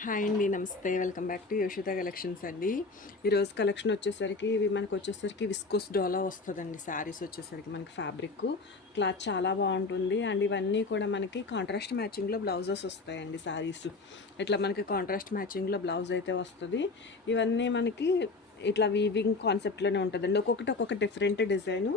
Hi అండి, నమస్తే. Welcome back to యోషిత collections అండి. ఈరోజు కలెక్షన్ వచ్చేసరికి మనకు వచ్చేసరికి విస్కోస్ డోలా వస్తుందండి. శారీస్ వచ్చేసరికి మనకి ఫ్యాబ్రిక్ క్లాత్ చాలా బాగుంటుంది. అండ్ ఇవన్నీ కూడా మనకి కాంట్రాస్ట్ మ్యాచింగ్లో బ్లౌజెస్ వస్తాయండి. శారీస్ ఇట్లా మనకి కాంట్రాస్ట్ మ్యాచింగ్లో బ్లౌజ్ అయితే వస్తుంది. ఇవన్నీ మనకి ఇట్లా వీవింగ్ కాన్సెప్ట్లోనే ఉంటుందండి. ఒక్కొక్కటి ఒక్కొక్క డిఫరెంట్ డిజైను.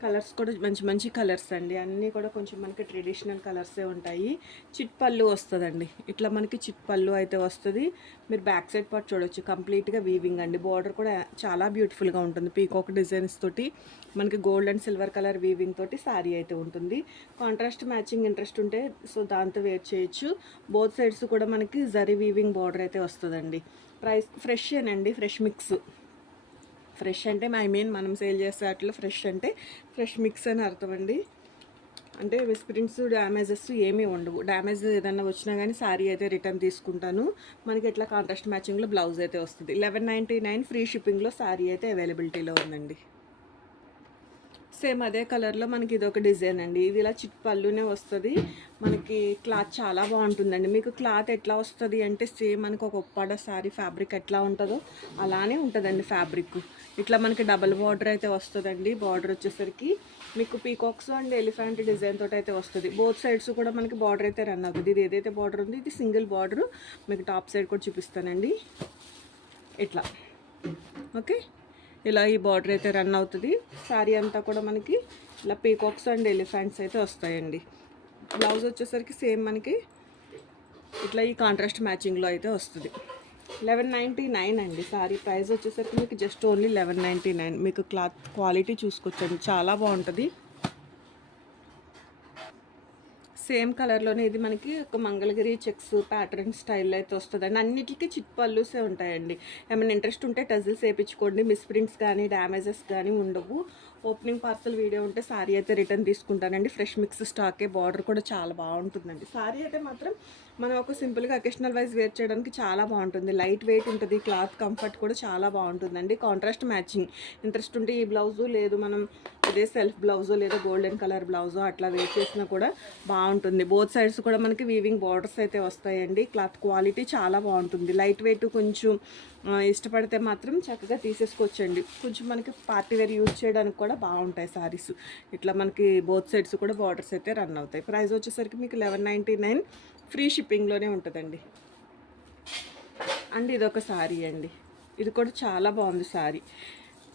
కలర్స్ కూడా మంచి మంచి కలర్స్ అండి. అన్నీ కూడా కొంచెం మనకి ట్రెడిషనల్ కలర్సే ఉంటాయి. చిట్ పళ్ళు వస్తుందండి. ఇట్లా మనకి చిట్ పళ్ళు అయితే వస్తుంది. మీరు బ్యాక్ సైడ్ పార్ట్ చూడొచ్చు, కంప్లీట్గా వీవింగ్ అండి. బార్డర్ కూడా చాలా బ్యూటిఫుల్గా ఉంటుంది. పీకాక్ డిజైన్స్ తోటి మనకి gold and silver colour weaving తోటి శారీ అయితే ఉంటుంది. కాంట్రాస్ట్ మ్యాచింగ్ ఇంట్రెస్ట్ ఉంటే సో దాంతో వేర్ చేయొచ్చు. బోత్ సైడ్స్ కూడా మనకి జరీ వీవింగ్ బార్డర్ అయితే వస్తుందండి. ప్రైస్ ఫ్రెష్ ఏనండి, ఫ్రెష్ మిక్స్. ఫ్రెష్ అంటే మనం సేల్ చేసే వాటిలో ఫ్రెష్ అంటే ఫ్రెష్ మిక్స్ అని అర్థం అండి. అంటే మిస్ప్రింట్స్ డ్యామేజెస్ ఏమీ ఉండవు. డ్యామేజ్ ఏదైనా వచ్చినా కానీ శారీ అయితే రిటర్న్ తీసుకుంటాను. మనకి ఇట్లా కాంట్రాస్ట్ మ్యాచింగ్లో బ్లౌజ్ అయితే వస్తుంది. 1199 ఫ్రీ షిప్పింగ్లో శారీ అయితే అవైలబిలిటీలో ఉందండి. సేమ్ అదే కలర్లో మనకి ఇది ఒక డిజైన్ అండి. ఇది ఇలా చిట్ పళ్ళునే వస్తుంది. మనకి క్లాత్ చాలా బాగుంటుందండి. మీకు క్లాత్ ఎట్లా వస్తుంది అంటే సేమ్ మనకు ఒక ఉప్పాడ శారీ ఫ్యాబ్రిక్ ఎట్లా ఉంటుందో అలానే ఉంటుందండి ఫ్యాబ్రిక్. ఇట్లా మనకి డబల్ బార్డర్ అయితే వస్తుందండి. బార్డర్ వచ్చేసరికి మీకు పీకాక్స్ అండ్ ఎలిఫెంట్ డిజైన్ తోటి అయితే వస్తుంది. బోత్ సైడ్స్ కూడా మనకి బార్డర్ అయితే రన్ అవుతుంది. ఇది ఏదైతే బార్డర్ ఉంది ఇది సింగిల్ బార్డర్. మీకు టాప్ సైడ్ కూడా చూపిస్తానండి. ఇట్లా ఓకే, ఇలా ఈ బార్డర్ అయితే రన్ అవుతుంది. శారీ అంతా కూడా మనకి ఇలా పీకాక్స్ అండ్ ఎలిఫెంట్స్ అయితే వస్తాయండి. బ్లౌజ్ వచ్చేసరికి సేమ్ మనకి ఇట్లా ఈ కాంట్రాస్ట్ మ్యాచింగ్లో అయితే వస్తుంది. 1199 అండి. శారీ ప్రైస్ వచ్చేసరికి మీకు జస్ట్ ఓన్లీ 1199. మీకు క్లాత్ క్వాలిటీ చూసుకోవచ్చండి, చాలా బాగుంటుంది. సేమ్ కలర్లోనే ఇది మనకి ఒక మంగళగిరి చెక్స్ ప్యాటర్న్ స్టైల్లో అయితే వస్తుందండి. అన్నిటికీ చిట్ పళ్ళుసే ఉంటాయండి. ఏమైనా ఇంట్రెస్ట్ ఉంటే టజిల్స్ వేయించుకోండి. మిస్ప్రింట్స్ కానీ డ్యామేజెస్ కానీ ఉండవు. ఓపెనింగ్ పార్సల్ వీడియో ఉంటే శారీ అయితే రిటర్న్ తీసుకుంటానండి. Fresh mix స్టాకే. బార్డర్ కూడా చాలా బాగుంటుందండి. శారీ అయితే మాత్రం మనం ఒక సింపుల్గా అకేషనల్ వైజ్ వేర్ చేయడానికి చాలా బాగుంటుంది. లైట్ వెయిట్ ఉంటుంది. క్లాత్ కంఫర్ట్ కూడా చాలా బాగుంటుందండి. కాంట్రాస్ట్ మ్యాచింగ్ ఇంట్రెస్ట్ ఉంటే ఈ బ్లౌజు లేదు మనం ఇదే సెల్ఫ్ బ్లౌజో లేదా గోల్డెన్ కలర్ బ్లౌజో అట్లా వేర్ చేసినా కూడా బాగుంటుంది. బోత్ సైడ్స్ కూడా మనకి వీవింగ్ బార్డర్స్ అయితే వస్తాయండి. క్లాత్ క్వాలిటీ చాలా బాగుంటుంది. లైట్ వెయిట్ కొంచెం ఇష్టపడితే మాత్రం చక్కగా తీసేసుకోవచ్చండి. కొంచెం మనకి పార్టీ వేర్ యూజ్ చేయడానికి కూడా బాగుంటాయి శారీస్. ఇట్లా మనకి బోత్ సైడ్స్ కూడా బార్డర్స్ అయితే రన్ అవుతాయి. ప్రైస్ వచ్చేసరికి మీకు 1199 ఫ్రీ షిప్పింగ్లోనే ఉంటుందండి. అండ్ ఇదొక శారీ అండి. ఇది కూడా చాలా బాగుంది శారీ.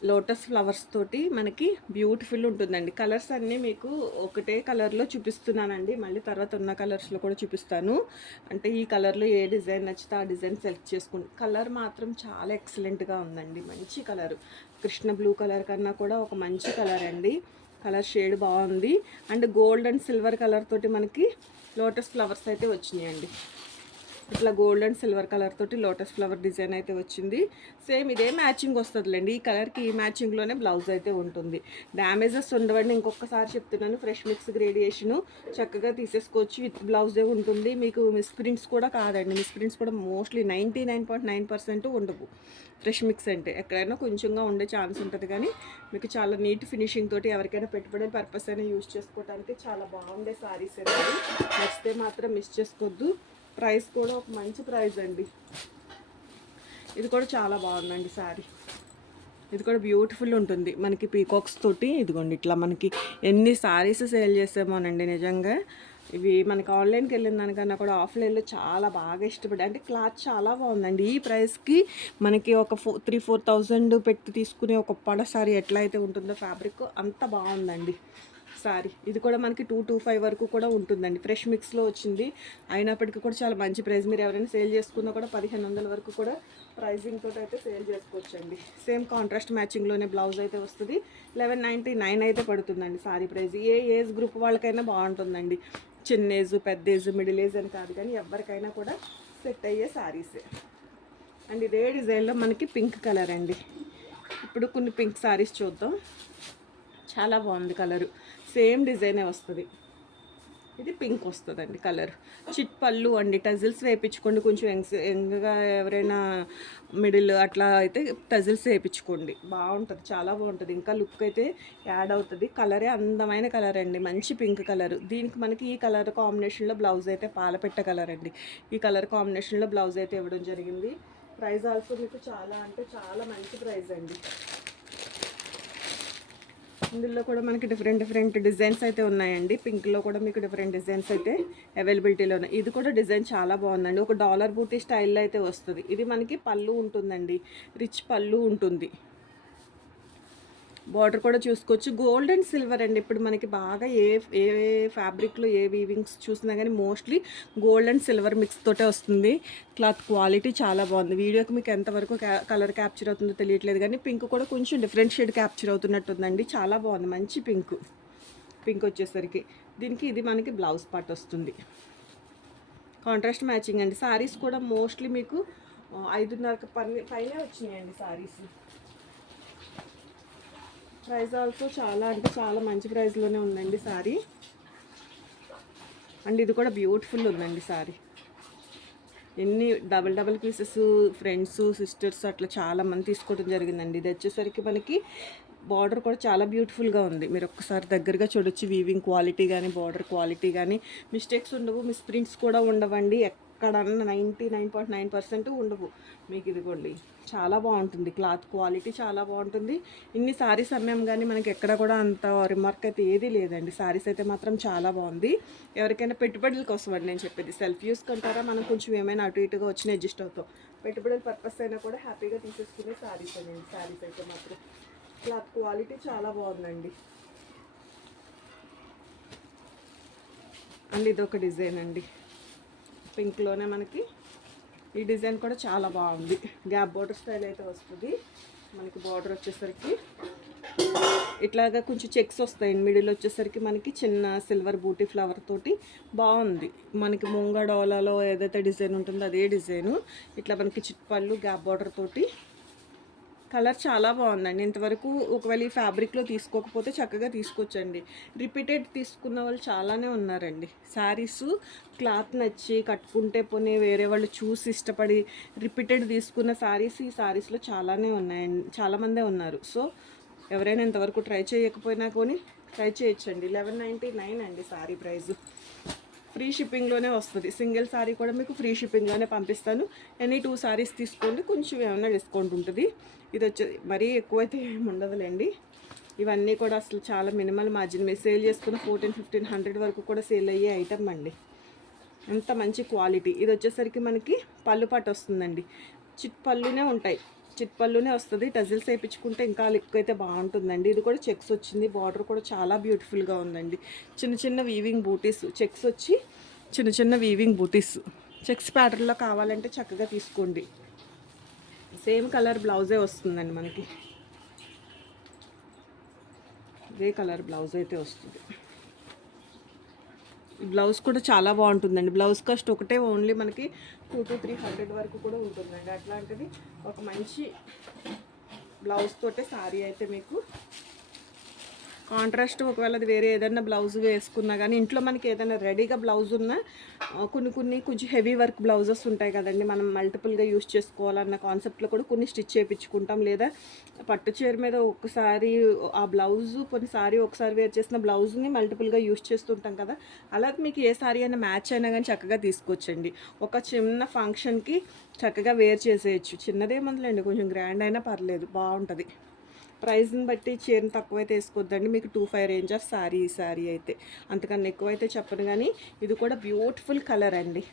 లోటస్ ఫ్లవర్స్ తోటి మనకి బ్యూటిఫుల్ ఉంటుందండి. కలర్స్ అన్నీ మీకు ఒకటే కలర్లో చూపిస్తున్నానండి. మళ్ళీ తర్వాత ఉన్న కలర్స్లో కూడా చూపిస్తాను. అంటే ఈ కలర్లో ఏ డిజైన్ నచ్చితే ఆ డిజైన్ సెలెక్ట్ చేసుకుంటాను. కలర్ మాత్రం చాలా ఎక్సలెంట్గా ఉందండి. మంచి కలర్, కృష్ణ బ్లూ కలర్ కన్నా కూడా ఒక మంచి కలర్ అండి. కలర్ షేడ్ బాగుంది. And gold and silver colour తోటి మనకి లోటస్ ఫ్లవర్స్ అయితే వచ్చినాయండి. ఇట్లా గోల్డ్ అండ్ సిల్వర్ కలర్ తోటి లోటస్ ఫ్లవర్ డిజైన్ అయితే వచ్చింది. సేమ్ ఇదే మ్యాచింగ్ వస్తుందిలేండి. ఈ కలర్కి ఈ మ్యాచింగ్లోనే బ్లౌజ్ అయితే ఉంటుంది. డ్యామేజెస్ ఉండవండి. ఇంకొకసారి చెప్తున్నాను, ఫ్రెష్ మిక్స్ గ్రేడియేషను చక్కగా తీసేసుకోవచ్చు. విత్ బ్లౌజే ఉంటుంది. మీకు మిస్ప్రింట్స్ కూడా కాదండి. మిస్ప్రింట్స్ కూడా మోస్ట్లీ 99.9% ఉండవు. ఫ్రెష్ మిక్స్ అంటే ఎక్కడైనా కొంచెంగా ఉండే ఛాన్స్ ఉంటుంది, కానీ మీకు చాలా నీట్ ఫినిషింగ్ తోటి ఎవరికైనా పెట్టుబడి పర్పస్ అయినా యూజ్ చేసుకోవడానికి చాలా బాగుండే శారీస్ అనేది. నచ్చితే మాత్రం మిస్ చేసుకోవద్దు. ప్రైస్ కూడా ఒక మంచి ప్రైస్ అండి. ఇది కూడా చాలా బాగుందండి శారీ. ఇది కూడా బ్యూటిఫుల్ ఉంటుంది. మనకి పీకాక్స్ తోటి ఇదిగోండి ఇట్లా మనకి ఎన్ని శారీస్ సేల్ చేసామోనండి నిజంగా. ఇవి మనకి ఆన్లైన్కి వెళ్ళిన దానికన్నా కూడా ఆఫ్లైన్లో చాలా బాగా ఇష్టపడి, అంటే క్లాత్ చాలా బాగుందండి. ఈ ప్రైస్కి మనకి ఒక 3,000-4,000 పెట్టి తీసుకునే ఒక పడ శారీ ఎట్లా అయితే ఉంటుందో ఫ్యాబ్రిక్ అంత బాగుందండి సారీ. ఇది కూడా మనకి 225 వరకు కూడా ఉంటుందండి. ఫ్రెష్ మిక్స్లో వచ్చింది అయినప్పటికీ కూడా చాలా మంచి ప్రైస్. మీరు ఎవరైనా సేల్ చేసుకున్నా కూడా 1,500 వరకు కూడా ప్రైజింగ్ తోటి అయితే సేల్ చేసుకోవచ్చండి. సేమ్ కాంట్రాస్ట్ మ్యాచింగ్లోనే బ్లౌజ్ అయితే వస్తుంది. 1199 అయితే పడుతుందండి సారీ ప్రైస్. ఏ ఏజ్ గ్రూప్ వాళ్ళకైనా బాగుంటుందండి. చిన్న ఏజ్, పెద్ద ఏజ్, మిడిల్ ఏజ్ అని కాదు, కానీ ఎవరికైనా కూడా సెట్ అయ్యే శారీసే. అండ్ ఇదే డిజైన్లో మనకి పింక్ కలర్ అండి. ఇప్పుడు కొన్ని పింక్ శారీస్ చూద్దాం. చాలా బాగుంది కలరు. సేమ్ డిజైనే వస్తుంది. ఇది పింక్ వస్తుందండి కలర్. చిట్ పళ్ళు అండి, టజిల్స్ వేయించుకోండి. కొంచెం యంగ్గా ఎవరైనా మిడిల్ అట్లా అయితే టజిల్స్ వేయించుకోండి, బాగుంటుంది, చాలా బాగుంటుంది. ఇంకా లుక్ అయితే యాడ్ అవుతుంది. కలరే అందమైన కలర్ అండి, మంచి పింక్ కలర్. దీనికి మనకి ఈ కలర్ కాంబినేషన్లో బ్లౌజ్ అయితే పాలపెట్ట కలర్ అండి. ఈ కలర్ కాంబినేషన్లో బ్లౌజ్ అయితే ఇవ్వడం జరిగింది. ప్రైస్ ఆల్సో మీకు చాలా అంటే చాలా మంచి ప్రైస్ అండి. ఇందులో కూడా మనకి డిఫరెంట్ డిజైన్స్ అయితే ఉన్నాయండి. పింక్లో కూడా మీకు డిఫరెంట్ డిజైన్స్ అయితే అవైలబిలిటీలో ఉన్నాయి. ఇది కూడా డిజైన్ చాలా బాగుందండి, ఒక డాలర్ బూటీ స్టైల్లో అయితే వస్తుంది. ఇది మనకి పళ్ళు ఉంటుందండి, రిచ్ పళ్ళు ఉంటుంది. బార్డర్ కూడా చూసుకోవచ్చు. గోల్డ్ అండ్ సిల్వర్ అండి. ఇప్పుడు మనకి బాగా ఏ ఏ ఫ్యాబ్రిక్లో ఏ వీవింగ్స్ చూసినా కానీ mostly gold and silver mix తోటే వస్తుంది. క్లాత్ క్వాలిటీ చాలా బాగుంది. వీడియోకి మీకు ఎంతవరకు కలర్ క్యాప్చర్ అవుతుందో తెలియట్లేదు, కానీ పింక్ కూడా కొంచెం డిఫరెంట్ షేడ్ క్యాప్చర్ అవుతున్నట్టుందండి. చాలా బాగుంది, మంచి పింక్ వచ్చేసరికి దీనికి ఇది మనకి బ్లౌజ్ పార్ట్ వస్తుంది. కాంట్రాస్ట్ మ్యాచింగ్ అండి. సారీస్ కూడా మోస్ట్లీ మీకు 5.5 పైనే వచ్చినాయండి సారీస్. ప్రైస్ ఆల్సో చాలా అంటే చాలా మంచి ప్రైస్లోనే ఉందండి సారీ. అండ్ ఇది కూడా బ్యూటిఫుల్ ఉందండి సారీ. ఎన్ని డబల్ పీసెస్ ఫ్రెండ్స్ సిస్టర్స్ అట్లా చాలామంది తీసుకోవడం జరిగిందండి. ఇది వచ్చేసరికి మనకి బార్డర్ కూడా చాలా బ్యూటిఫుల్గా ఉంది. మీరు ఒక్కసారి దగ్గరగా చూడొచ్చు. వీవింగ్ క్వాలిటీ కానీ బార్డర్ క్వాలిటీ కానీ మిస్టేక్స్ ఉండవు, మిస్ప్రింట్స్ కూడా ఉండవండి. ఎక్కడన్నా 99.9% ఉండవు మీకు. ఇదిగోండి, చాలా బాగుంటుంది. క్లాత్ క్వాలిటీ చాలా బాగుంటుంది. ఇన్ని సారీస్ అమ్మాం కానీ మనకి ఎక్కడ కూడా అంత రిమార్క్ అయితే ఏదీ లేదండి. సారీస్ అయితే మాత్రం చాలా బాగుంది. ఎవరికైనా పెట్టుబడుల కోసం అండి నేను చెప్పేది. సెల్ఫ్ యూస్ కంటారా, మనం కొంచెం ఏమైనా అటు ఇటుగా వచ్చిన అడ్జస్ట్ అవుతాం. పెట్టుబడుల పర్పస్ అయినా కూడా హ్యాపీగా తీసేసుకునే సారీస్ అండి. సారీస్ అయితే మాత్రం క్లాత్ క్వాలిటీ చాలా బాగుందండి. అండ్ ఇదొక డిజైన్ అండి, పింక్లోనే మనకి ఈ డిజైన్ కూడా చాలా బాగుంది. గ్యాప్ బార్డర్ స్టైల్ అయితే వస్తుంది మనకి. బార్డర్ వచ్చేసరికి ఇట్లాగా కొంచెం చెక్స్ వస్తాయండి. మిడిల్ వచ్చేసరికి మనకి చిన్న సిల్వర్ బూటీ ఫ్లవర్ తోటి బాగుంది. మనకి మూంగా డోలాలో ఏదైతే డిజైన్ ఉంటుందో అదే డిజైను. ఇట్లా మనకి చిట్పళ్ళు గ్యాప్ బార్డర్ తోటి. కలర్ చాలా బాగుందండి. ఇంతవరకు ఒకవేళ ఈ ఫ్యాబ్రిక్లో తీసుకోకపోతే చక్కగా తీసుకోవచ్చండి. రిపీటెడ్ తీసుకున్న వాళ్ళు చాలానే ఉన్నారండి. శారీస్ క్లాత్ నచ్చి కట్టుకుంటే పోనీ వేరే వాళ్ళు చూసి ఇష్టపడి రిపీటెడ్ తీసుకున్న శారీస్ ఈ శారీస్లో చాలానే ఉన్నాయండి, చాలామందే ఉన్నారు. సో ఎవరైనా ఇంతవరకు ట్రై చేయకపోయినా కొని ట్రై చేయొచ్చండి. 1199 అండి శారీ ప్రైస్. ఫ్రీ షిప్పింగ్లోనే వస్తుంది. సింగిల్ శారీ కూడా మీకు ఫ్రీ షిప్పింగ్లోనే పంపిస్తాను. ఎనీ 2 శారీస్ తీసుకోండి, కొంచెం ఏమైనా డిస్కౌంట్ ఉంటుంది. ఇది వచ్చి మరీ ఎక్కువైతే ఏమి ఉండదులేండి. ఇవన్నీ కూడా అసలు చాలా మినిమల్ మార్జిన్ మీద సేల్ చేసుకున్న 1400-1500 వరకు కూడా సేల్ అయ్యే ఐటమ్ అండి. అంత మంచి క్వాలిటీ. ఇది వచ్చేసరికి మనకి పళ్ళు పాటు వస్తుందండి. పళ్ళునే ఉంటాయి, పళ్ళునే వస్తుంది. టజిల్స్ వేయించుకుంటే ఇంకా లుక్ అయితే బాగుంటుందండి. ఇది కూడా చెక్స్ వచ్చింది. బార్డర్ కూడా చాలా బ్యూటిఫుల్గా ఉందండి. చిన్న వీవింగ్ బూటీస్, చెక్స్ వచ్చి చిన్న వీవింగ్ బూటీస్. చెక్స్ ప్యాటర్న్లో కావాలంటే చక్కగా తీసుకోండి. సేమ్ కలర్ బ్లౌజే వస్తుందండి మనకి. ఇదే కలర్ బ్లౌజ్ అయితే వస్తుంది. ఈ బ్లౌజ్ కూడా చాలా బాగుంటుందండి. బ్లౌజ్ కాస్ట్ ఒకటే ఓన్లీ మనకి 200-300 వరకు కూడా ఉంటుందండి. అట్లాంటిది ఒక మంచి బ్లౌజ్ తోటే సారీ అయితే మీకు కాంట్రాస్ట్. ఒకవేళ అది వేరే ఏదైనా బ్లౌజ్ వేసుకున్నా కానీ ఇంట్లో మనకి ఏదైనా రెడీగా బ్లౌజ్ ఉన్నా కొన్ని కొంచెం హెవీ వర్క్ బ్లౌజెస్ ఉంటాయి కదండి, మనం మల్టిపుల్గా యూస్ చేసుకోవాలన్న కాన్సెప్ట్లో కూడా కొన్ని స్టిచ్ చేయించుకుంటాం. లేదా పట్టు చీర మీద ఒకసారి ఆ బ్లౌజు కొన్నిసారి ఒకసారి వేర్ చేసిన బ్లౌజ్ని మల్టిపుల్గా యూస్ చేస్తుంటాం కదా, అలాగే మీకు ఏ సారీ అయినా మ్యాచ్ అయినా కానీ చక్కగా తీసుకొచ్చండి. ఒక చిన్న ఫంక్షన్కి చక్కగా వేర్ చేసేయచ్చు. చిన్నదేమందులేండి, కొంచెం గ్రాండ్ అయినా పర్లేదు, బాగుంటుంది. ప్రైస్ని బట్టి చీరను తక్కువైతే వేసుకోవద్దండి. మీకు 25 రేంజ్ ఆఫ్ సారీ అయితే, అంతకన్నా ఎక్కువైతే చెప్పను. కానీ ఇది కూడా బ్యూటిఫుల్ కలర్ అండి,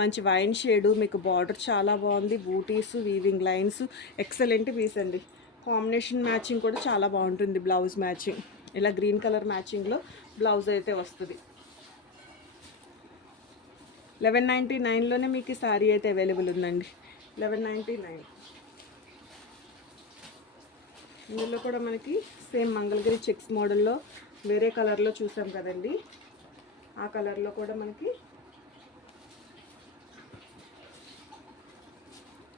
మంచి వైన్ షేడు. మీకు బార్డర్ చాలా బాగుంది, బూటీస్, వీవింగ్ లైన్స్, ఎక్సలెంట్ పీస్ అండి. కాంబినేషన్ మ్యాచింగ్ కూడా చాలా బాగుంటుంది. బ్లౌజ్ మ్యాచింగ్ ఇలా గ్రీన్ కలర్ మ్యాచింగ్లో బ్లౌజ్ అయితే వస్తుంది. 1199లోనే మీకు ఈ సారీ అయితే అవైలబుల్ ఉందండి. 1199. ఇందులో కూడా మనకి సేమ్ మంగళగిరి చెక్స్ మోడల్లో వేరే కలర్లో చూసాం కదండి, ఆ కలర్లో కూడా మనకి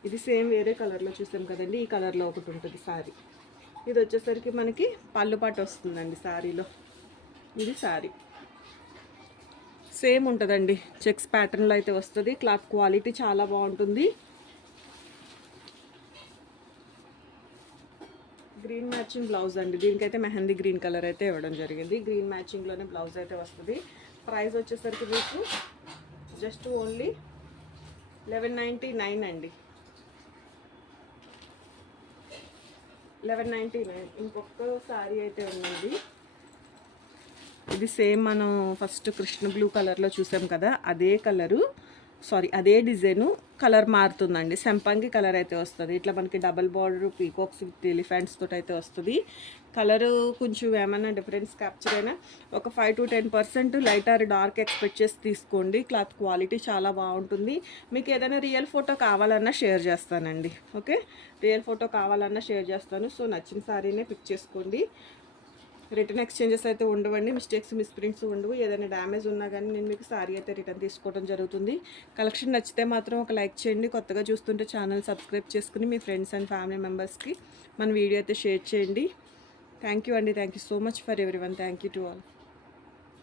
ఇది సేమ్ వేరే కలర్లో చూసాం కదండి, ఈ కలర్లో ఒకటి ఉంటుంది సారీ. ఇది వచ్చేసరికి మనకి పళ్ళు పాటు వస్తుందండి సారీలో. ఇది సారీ సేమ్ ఉంటుందండి, చెక్స్ ప్యాటర్న్లో అయితే వస్తుంది. క్లాత్ క్వాలిటీ చాలా బాగుంటుంది. గ్రీన్ మ్యాచింగ్ బ్లౌజ్ అండి, దీనికైతే మెహందీ గ్రీన్ కలర్ అయితే ఇవ్వడం జరిగింది. గ్రీన్ మ్యాచింగ్లోనే బ్లౌజ్ అయితే వస్తుంది. ప్రైస్ వచ్చేసరికి మీకు జస్ట్ ఓన్లీ 1199 అండి, 1199. ఇంకొక సారీ అయితే ఉన్నది. ఇది సేమ్ మనం ఫస్ట్ కృష్ణ బ్లూ కలర్లో చూసాం కదా, అదే కలరు, సారీ అదే డిజైను, కలర్ మారుతుందండి. సంపంగి కలర్ అయితే వస్తుంది. ఇట్లా మనకి double border peacocks with elephants తోటి అయితే వస్తుంది. కలరు కొంచెం ఏమైనా డిఫరెన్స్ క్యాప్చర్ అయినా ఒక 5 to 10% light or dark expect చేసి తీసుకోండి. క్లాత్ క్వాలిటీ చాలా బాగుంటుంది. మీకు ఏదైనా రియల్ ఫోటో కావాలన్నా షేర్ చేస్తానండి. ఓకే, రియల్ ఫోటో కావాలన్నా షేర్ చేస్తాను. సో నచ్చిన సారీనే పిక్ చేసుకోండి. రిటర్న్ ఎక్స్చేంజెస్ అయితే ఉండవండి, మిస్టేక్స్ మిస్ప్రింట్స్ ఉండవు. ఏదైనా డ్యామేజ్ ఉన్నా కానీ నేను మీకు సారీ అయితే రిటర్న్ తీసుకోవడం జరుగుతుంది. కలెక్షన్ నచ్చితే మాత్రం ఒక లైక్ చేయండి. కొత్తగా చూస్తుంటే ఛానల్ సబ్స్క్రైబ్ చేసుకుని మీ ఫ్రెండ్స్ అండ్ ఫ్యామిలీ మెంబర్స్కి మన వీడియో అయితే షేర్ చేయండి. థ్యాంక్ యూ అండి, thank you so much for everyone. Thank you to all.